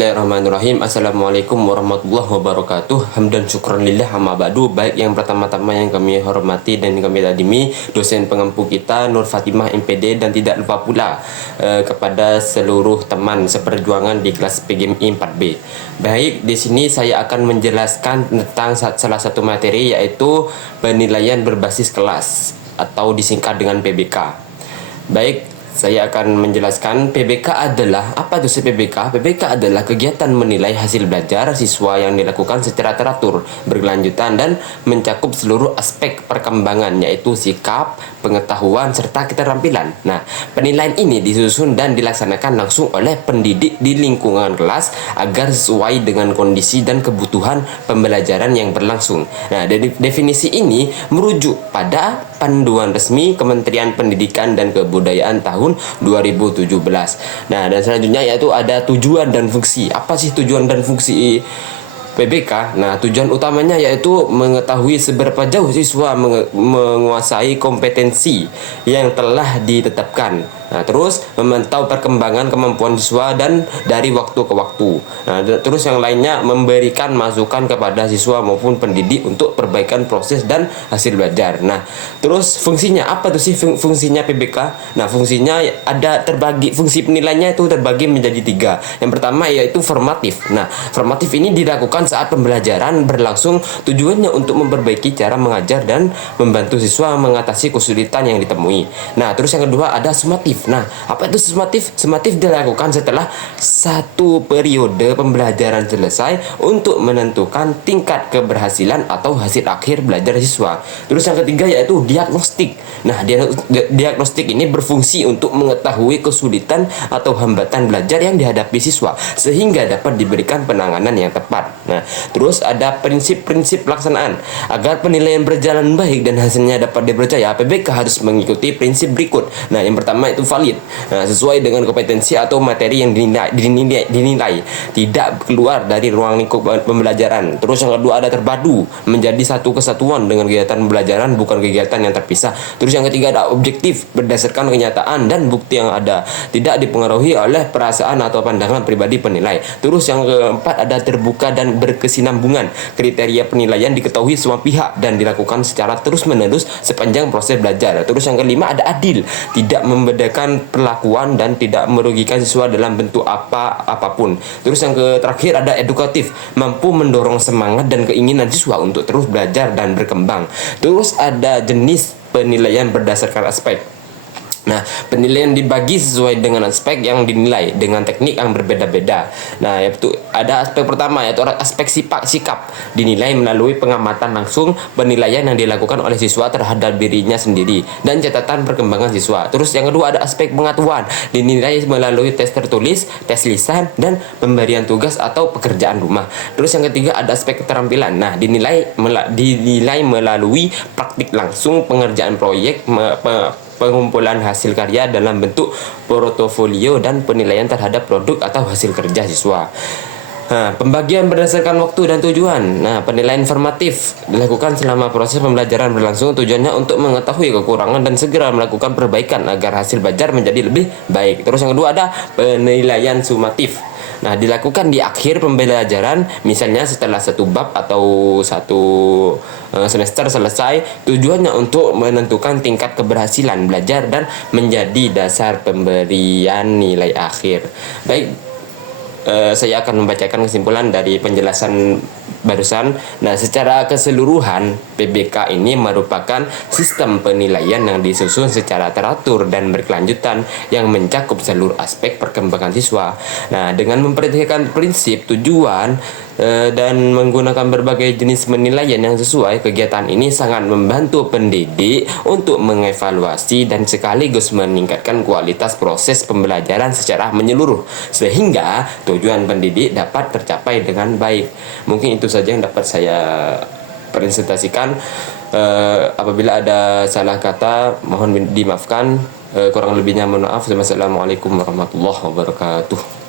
Bismillahirrahmanirrahim. Assalamualaikum warahmatullahi wabarakatuh. Hamdan syukran lillah amma ba'du. Baik, yang pertama-tama yang kami hormati dan kami tadimi dosen pengampu kita Nur Fatimah MPD, dan tidak lupa pula kepada seluruh teman seperjuangan di kelas PGMI 4B. Baik, di sini saya akan menjelaskan tentang salah satu materi, yaitu penilaian berbasis kelas atau disingkat dengan PBK. Baik, saya akan menjelaskan PBK adalah apa itu PBK? PBK adalah kegiatan menilai hasil belajar siswa yang dilakukan secara teratur, berkelanjutan, dan mencakup seluruh aspek perkembangan, yaitu sikap, pengetahuan, serta keterampilan. Nah, penilaian ini disusun dan dilaksanakan langsung oleh pendidik di lingkungan kelas agar sesuai dengan kondisi dan kebutuhan pembelajaran yang berlangsung. Nah, definisi ini merujuk pada panduan resmi Kementerian Pendidikan dan Kebudayaan tahun 2017. Nah, dan selanjutnya yaitu ada tujuan dan fungsi. Apa sih tujuan dan fungsi PBK? Nah, tujuan utamanya yaitu mengetahui seberapa jauh siswa menguasai kompetensi yang telah ditetapkan. Nah, terus memantau perkembangan kemampuan siswa dan dari waktu ke waktu. Nah, terus yang lainnya memberikan masukan kepada siswa maupun pendidik untuk perbaikan proses dan hasil belajar. Nah, terus fungsinya apa tuh sih fungsinya PBK? Nah, fungsinya ada terbagi, fungsi penilaiannya itu terbagi menjadi 3. Yang pertama yaitu formatif. Nah, formatif ini dilakukan saat pembelajaran berlangsung, tujuannya untuk memperbaiki cara mengajar dan membantu siswa mengatasi kesulitan yang ditemui. Nah, terus yang kedua ada sumatif. Nah, apa itu sumatif? Sumatif dilakukan setelah satu periode pembelajaran selesai untuk menentukan tingkat keberhasilan atau hasil akhir belajar siswa. Terus yang ketiga yaitu diagnostik. Nah, diagnostik ini berfungsi untuk mengetahui kesulitan atau hambatan belajar yang dihadapi siswa sehingga dapat diberikan penanganan yang tepat. Nah, terus ada prinsip-prinsip pelaksanaan. Agar penilaian berjalan baik dan hasilnya dapat dipercaya, PBK harus mengikuti prinsip berikut. Nah, yang pertama itu valid. Nah, sesuai dengan kompetensi atau materi yang dinilai, tidak keluar dari ruang lingkup pembelajaran. Terus yang kedua ada terpadu, menjadi satu kesatuan dengan kegiatan pembelajaran, bukan kegiatan yang terpisah. Terus yang ketiga ada objektif, berdasarkan kenyataan dan bukti yang ada, tidak dipengaruhi oleh perasaan atau pandangan pribadi penilai. Terus yang keempat ada terbuka dan berkesinambungan, kriteria penilaian diketahui semua pihak dan dilakukan secara terus-menerus sepanjang proses belajar. Terus yang kelima ada adil, tidak membedakan perlakuan dan tidak merugikan siswa dalam bentuk apapun. Terus yang terakhir ada edukatif, mampu mendorong semangat dan keinginan siswa untuk terus belajar dan berkembang. Terus ada jenis penilaian berdasarkan aspek. Nah, penilaian dibagi sesuai dengan aspek yang dinilai dengan teknik yang berbeda-beda. Nah, yaitu ada aspek pertama yaitu aspek sikap, dinilai melalui pengamatan langsung, penilaian yang dilakukan oleh siswa terhadap dirinya sendiri dan catatan perkembangan siswa. Terus yang kedua ada aspek pengetahuan, dinilai melalui tes tertulis, tes lisan, dan pemberian tugas atau pekerjaan rumah. Terus yang ketiga ada aspek keterampilan. Nah, dinilai melalui praktik langsung, pengerjaan proyek, pengumpulan hasil karya dalam bentuk portofolio, dan penilaian terhadap produk atau hasil kerja siswa. Nah, pembagian berdasarkan waktu dan tujuan. Nah, penilaian formatif dilakukan selama proses pembelajaran berlangsung, tujuannya untuk mengetahui kekurangan dan segera melakukan perbaikan agar hasil belajar menjadi lebih baik. Terus yang kedua ada penilaian sumatif. Nah, dilakukan di akhir pembelajaran, misalnya setelah satu bab atau satu semester selesai, tujuannya untuk menentukan tingkat keberhasilan belajar dan menjadi dasar pemberian nilai akhir. Baik, saya akan membacakan kesimpulan dari penjelasan barusan. Nah, secara keseluruhan PBK ini merupakan sistem penilaian yang disusun secara teratur dan berkelanjutan yang mencakup seluruh aspek perkembangan siswa. Nah, dengan memperhatikan prinsip, tujuan, dan menggunakan berbagai jenis penilaian yang sesuai, kegiatan ini sangat membantu pendidik untuk mengevaluasi dan sekaligus meningkatkan kualitas proses pembelajaran secara menyeluruh, sehingga tujuan pendidik dapat tercapai dengan baik. Mungkin itu saja yang dapat saya presentasikan. Apabila ada salah kata, mohon dimaafkan. Kurang lebihnya mohon maaf. Wassalamualaikum warahmatullahi wabarakatuh.